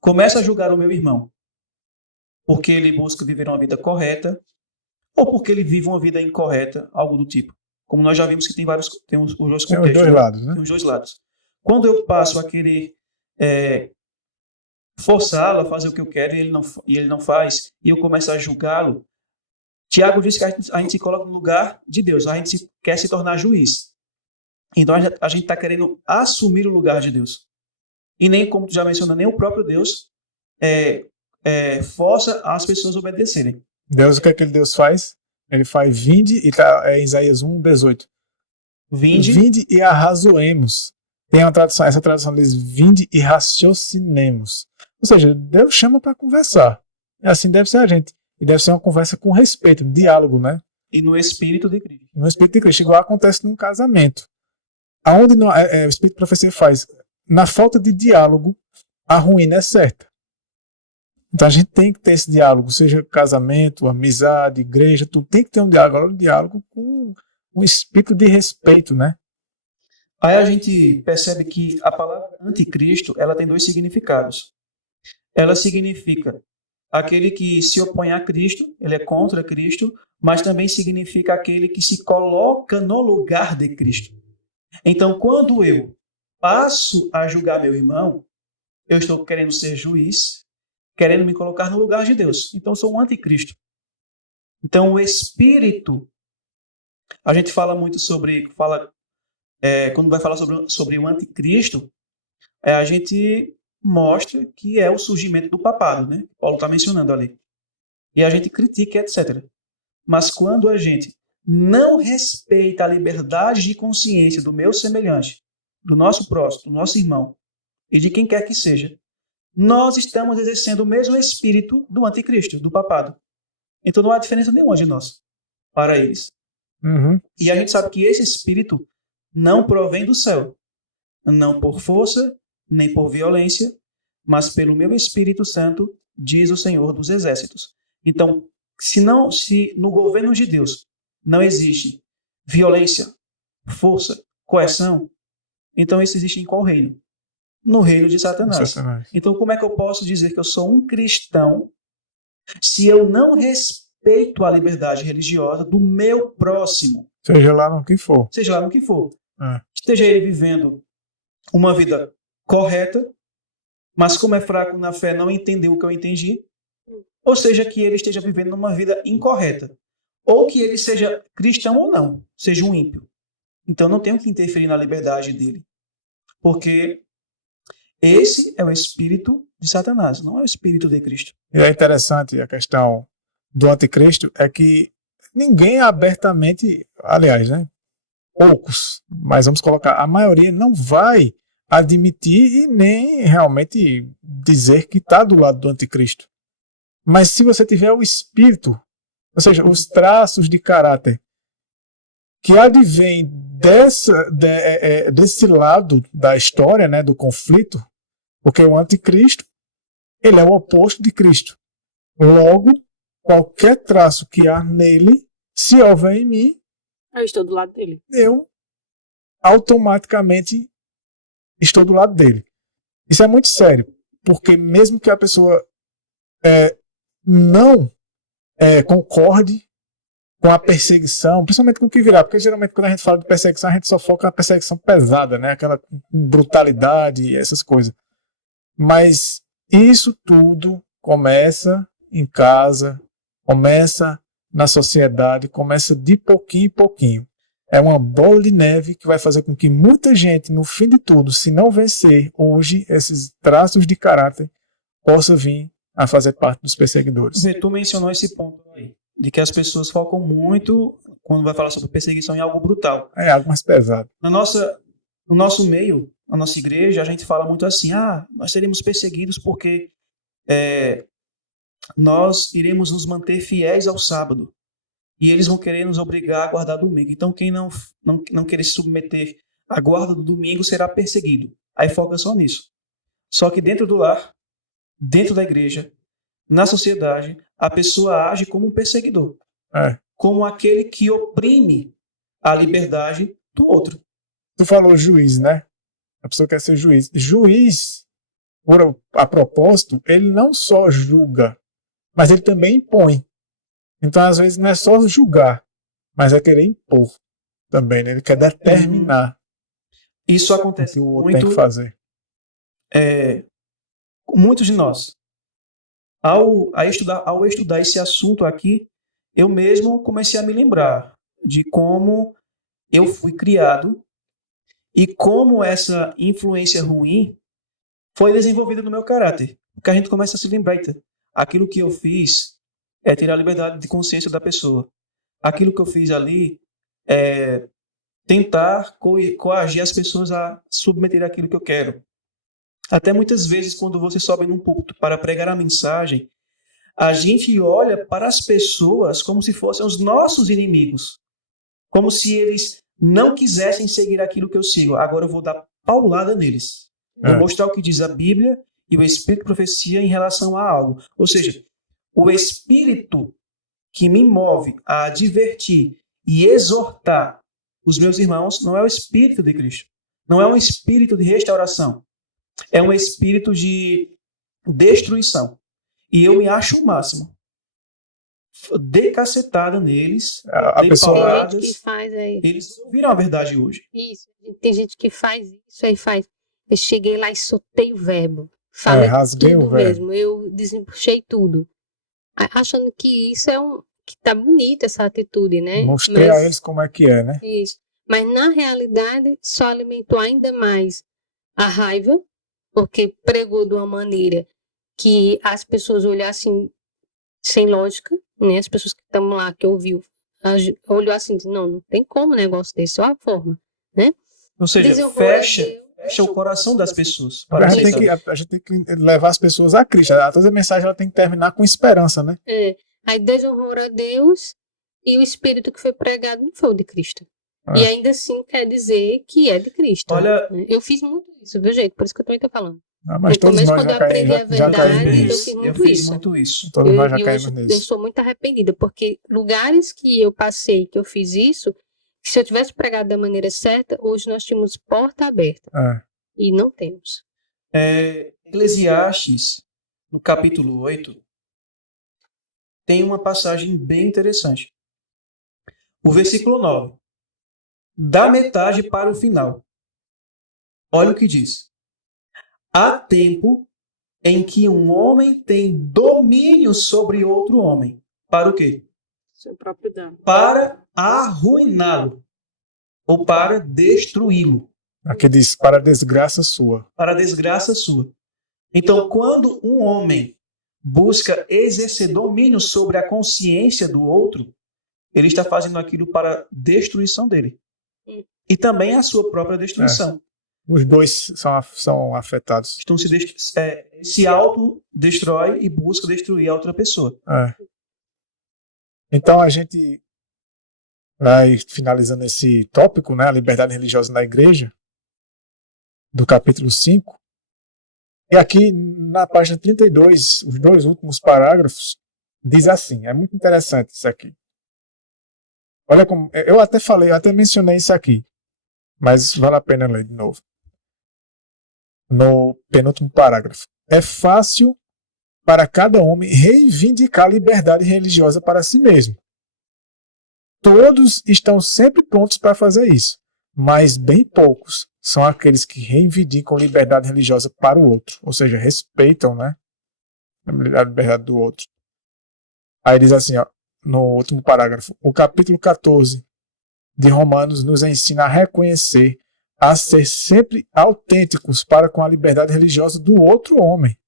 começo a julgar o meu irmão, porque ele busca viver uma vida correta, ou porque ele vive uma vida incorreta, algo do tipo. Como nós já vimos que tem os dois contextos. Tem os dois lados, né? Tem os dois lados. Quando eu passo a querer forçá-lo a fazer o que eu quero e ele não faz, e eu começo a julgá-lo, Tiago diz que a gente se coloca no lugar de Deus, a gente quer se tornar juiz. Então a gente está querendo assumir o lugar de Deus. E nem, como tu já mencionou, nem o próprio Deus força as pessoas a obedecerem. Deus, o que aquele Deus faz? Ele faz vinde, e está em Isaías 1:18. Vinde e arrazoemos. Tem uma tradução, essa tradução diz vinde e raciocinemos. Ou seja, Deus chama para conversar. E assim deve ser a gente. E deve ser uma conversa com respeito, diálogo, né? E no Espírito de Cristo. No Espírito de Cristo, igual acontece num casamento. Aonde o Espírito de Profecia faz, na falta de diálogo, a ruína é certa. Então a gente tem que ter esse diálogo, seja casamento, amizade, igreja, tudo tem que ter um diálogo. Agora, um diálogo com um espírito de respeito, né? Aí a gente percebe que a palavra anticristo, ela tem dois significados. Ela significa aquele que se opõe a Cristo, ele é contra Cristo, mas também significa aquele que se coloca no lugar de Cristo. Então, quando eu passo a julgar meu irmão, eu estou querendo ser juiz, querendo me colocar no lugar de Deus. Então, eu sou um anticristo. Então, o Espírito, a gente fala muito quando vai falar sobre o anticristo, a gente mostra que é o surgimento do papado, né? Paulo está mencionando ali. E a gente critica, etc. Mas quando a gente não respeita a liberdade de consciência do meu semelhante, do nosso próximo, do nosso irmão, e de quem quer que seja, nós estamos exercendo o mesmo espírito do anticristo, do papado. Então não há diferença nenhuma de nós para eles. Uhum. E a gente sabe que esse espírito não provém do céu, não por força, nem por violência, mas pelo meu Espírito Santo, diz o Senhor dos Exércitos. Então, se no governo de Deus não existe violência, força, coerção, então isso existe em qual reino? No reino de Satanás. Então, como é que eu posso dizer que eu sou um cristão se eu não respeito a liberdade religiosa do meu próximo? Seja lá no que for. Seja lá no que for. Esteja ele vivendo uma vida correta, mas como é fraco na fé, não entendeu o que eu entendi, ou seja, que ele esteja vivendo uma vida incorreta, ou que ele seja cristão ou não, seja um ímpio. Então não tenho que interferir na liberdade dele, porque esse é o espírito de Satanás, não é o espírito de Cristo. E é interessante a questão do anticristo, é que ninguém abertamente, aliás, né, poucos, mas vamos colocar, a maioria não vai admitir e nem realmente dizer que está do lado do anticristo. Mas se você tiver o espírito, ou seja, os traços de caráter que advém desse lado da história, né, do conflito, porque o anticristo, ele é o oposto de Cristo. Logo, qualquer traço que há nele, se houver em mim, Eu estou do lado dele. eu automaticamente estou do lado dele. Isso é muito sério, porque mesmo que a pessoa não concorde com a perseguição, principalmente com o que virá, porque geralmente quando a gente fala de perseguição, a gente só foca na perseguição pesada, né? Aquela brutalidade e essas coisas. Mas isso tudo começa em casa, começa na sociedade, começa de pouquinho em pouquinho. É uma bola de neve que vai fazer com que muita gente, no fim de tudo, se não vencer hoje esses traços de caráter, possa vir a fazer parte dos perseguidores. Tu mencionou esse ponto aí, de que as pessoas focam muito, quando vai falar sobre perseguição, em algo brutal. É algo mais pesado. No nosso meio, na nossa igreja, a gente fala muito assim, nós seremos perseguidos porque nós iremos nos manter fiéis ao sábado. E eles vão querer nos obrigar a guardar domingo. Então, quem não querer se submeter à guarda do domingo será perseguido. Aí foca só nisso. Só que dentro do lar, dentro da igreja, na sociedade, a pessoa age como um perseguidor. Como aquele que oprime a liberdade do outro. Tu falou juiz, né? A pessoa quer ser juiz. Juiz, a propósito, ele não só julga, mas ele também impõe. Então, às vezes, não é só julgar, mas é querer impor também, né? Ele quer determinar Isso acontece o que o outro muito, tem que fazer. Com muitos de nós. Ao estudar esse assunto aqui, eu mesmo comecei a me lembrar de como eu fui criado e como essa influência ruim foi desenvolvida no meu caráter. Porque a gente começa a se lembrar, aquilo que eu fiz é tirar a liberdade de consciência da pessoa. Aquilo que eu fiz ali é tentar coagir as pessoas a submeter aquilo que eu quero. Até muitas vezes, quando você sobe num púlpito para pregar a mensagem, a gente olha para as pessoas como se fossem os nossos inimigos. Como se eles não quisessem seguir aquilo que eu sigo. Agora eu vou dar paulada neles. Vou mostrar o que diz a Bíblia e o Espírito de profecia em relação a algo. Ou seja, o Espírito que me move a advertir e exortar os meus irmãos não é o Espírito de Cristo. Não é um espírito de restauração. É um espírito de destruição. E eu me acho o máximo. Decacetada neles, A pessoa... Tem gente que faz aí. Eles ouviram a verdade hoje. Isso. Tem gente que faz isso aí faz. Eu cheguei lá e soltei o verbo. Falei rasguei tudo o verbo. mesmo. Eu desembuchei tudo. Achando que isso que tá bonita essa atitude, né? Mostrei a eles como é que é, né? Isso. Mas na realidade só alimentou ainda mais a raiva, porque pregou de uma maneira que as pessoas olhassem sem lógica, né? As pessoas que estão lá, que ouviu, olhou assim, não tem como um negócio desse, só a forma, né? Ou seja, Desenrolou fecha o coração das pessoas. A gente tem que levar as pessoas a Cristo. Toda a mensagem ela tem que terminar com esperança, né? Aí desonra a Deus e o Espírito que foi pregado não foi o de Cristo. E ainda assim quer dizer que é de Cristo. Olha, né? Eu fiz muito isso, viu, gente? Por isso que eu também tô falando. Mas No todos começo, nós quando eu já aprendi a verdade, nisso. eu fiz muito isso. Todos nós já E caímos hoje nisso. eu sou muito arrependida, porque lugares que eu passei, que eu fiz isso, que se eu tivesse pregado da maneira certa, hoje nós tínhamos porta aberta. E não temos. Eclesiastes, no capítulo 8, tem uma passagem bem interessante. O versículo 9. Da metade para o final. Olha o que diz. Há tempo em que um homem tem domínio sobre outro homem. Para o quê? Seu próprio dano. Para arruiná-lo. Ou para destruí-lo. Aqui diz, para a desgraça sua. Para a desgraça sua. Então, quando um homem busca exercer domínio sobre a consciência do outro, ele está fazendo aquilo para a destruição dele. E também a sua própria destruição. Os dois são afetados. Então se autodestrói e busca destruir a outra pessoa. Então a gente vai finalizando esse tópico, né, a liberdade religiosa na igreja, do capítulo 5. E aqui, na página 32, os 2 últimos parágrafos, diz assim, é muito interessante isso aqui. Olha como, eu até mencionei isso aqui, mas vale a pena ler de novo. No penúltimo parágrafo. É fácil para cada homem reivindicar a liberdade religiosa para si mesmo. Todos estão sempre prontos para fazer isso, mas bem poucos são aqueles que reivindicam liberdade religiosa para o outro, ou seja, respeitam, né, a liberdade do outro. Aí diz assim, ó, no último parágrafo, o capítulo 14 de Romanos nos ensina a reconhecer, a ser sempre autênticos para com a liberdade religiosa do outro homem.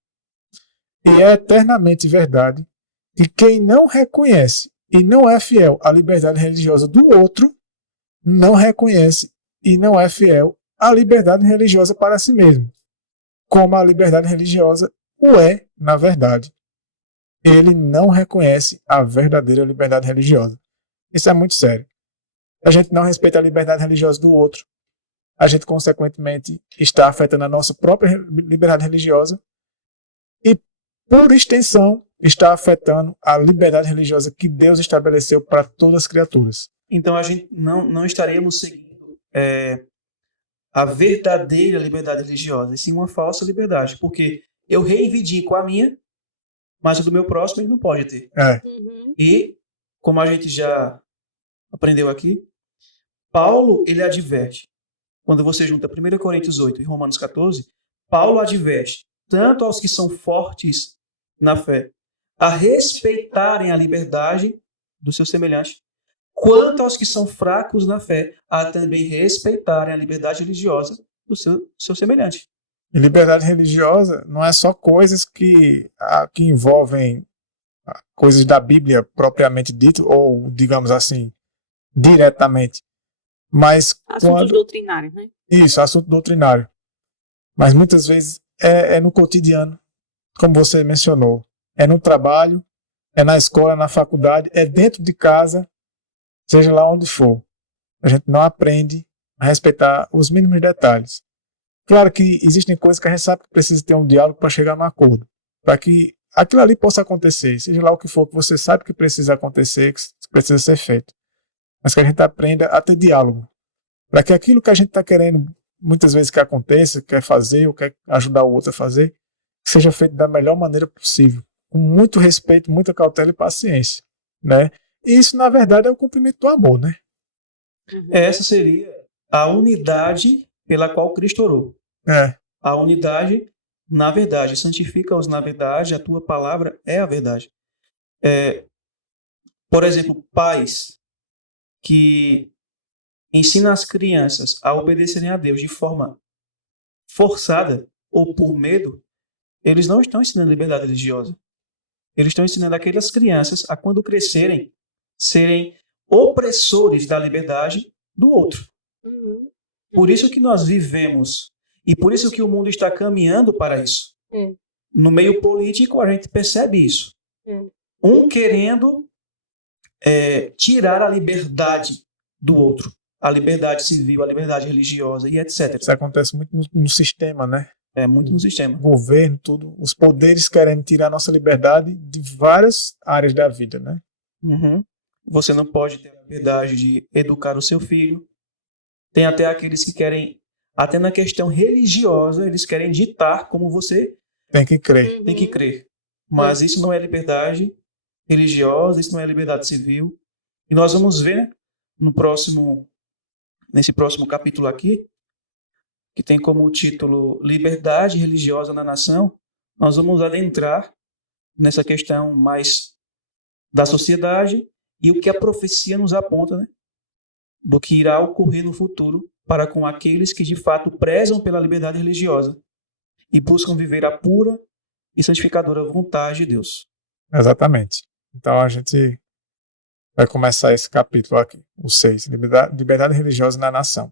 E é eternamente verdade que quem não reconhece e não é fiel à liberdade religiosa do outro, não reconhece e não é fiel à liberdade religiosa para si mesmo, como a liberdade religiosa o é, na verdade. Ele não reconhece a verdadeira liberdade religiosa. Isso é muito sério. A gente não respeita a liberdade religiosa do outro, a gente, consequentemente, está afetando a nossa própria liberdade religiosa e, por extensão, está afetando a liberdade religiosa que Deus estabeleceu para todas as criaturas. Então a gente não estaremos seguindo a verdadeira liberdade religiosa, e sim uma falsa liberdade, porque eu reivindico a minha, mas a do meu próximo ele não pode ter. E, como a gente já aprendeu aqui, Paulo, ele adverte. Quando você junta 1 Coríntios 8 e Romanos 14, Paulo adverte tanto aos que são fortes na fé a respeitarem a liberdade do seu semelhante, quanto aos que são fracos na fé a também respeitarem a liberdade religiosa do seu semelhante. E liberdade religiosa não é só coisas que envolvem coisas da Bíblia propriamente dito, ou, digamos assim, diretamente. Mas assuntos doutrinários, né? Isso, assunto doutrinário. Mas muitas vezes é no cotidiano, como você mencionou. É no trabalho, é na escola, na faculdade, é dentro de casa, seja lá onde for. A gente não aprende a respeitar os mínimos detalhes. Claro que existem coisas que a gente sabe que precisa ter um diálogo para chegar num acordo, para que aquilo ali possa acontecer, seja lá o que for que você sabe que precisa acontecer, que precisa ser feito. Mas que a gente aprenda a ter diálogo, para que aquilo que a gente está querendo, muitas vezes que aconteça, quer fazer ou quer ajudar o outro a fazer, seja feito da melhor maneira possível, com muito respeito, muita cautela e paciência, né? E isso, na verdade, é o cumprimento do amor, né? Essa seria a unidade pela qual Cristo orou. A unidade na verdade. Santifica-os na verdade, a tua palavra é a verdade. Por exemplo, pais que ensinam as crianças a obedecerem a Deus de forma forçada ou por medo, eles não estão ensinando liberdade religiosa. Eles estão ensinando aquelas crianças a, quando crescerem, serem opressores da liberdade do outro. Por isso que nós vivemos, e por isso que o mundo está caminhando para isso. No meio político, a gente percebe isso. Um querendo tirar a liberdade do outro, a liberdade civil, a liberdade religiosa e etc. Isso acontece muito no sistema, né? Muito no sistema. O governo, tudo. Os poderes querendo tirar a nossa liberdade de várias áreas da vida, né? Você não pode ter a liberdade de educar o seu filho. Tem até aqueles que querem, até na questão religiosa, eles querem ditar como você tem que crer. Tem que crer. Mas isso não é liberdade religiosa, isso não é liberdade civil. E nós vamos ver nesse próximo capítulo aqui, que tem como título Liberdade Religiosa na Nação, nós vamos adentrar nessa questão mais da sociedade e o que a profecia nos aponta, né, do que irá ocorrer no futuro para com aqueles que de fato prezam pela liberdade religiosa e buscam viver a pura e santificadora vontade de Deus. Exatamente. Então a gente vai começar esse capítulo aqui, o 6, liberdade religiosa na nação.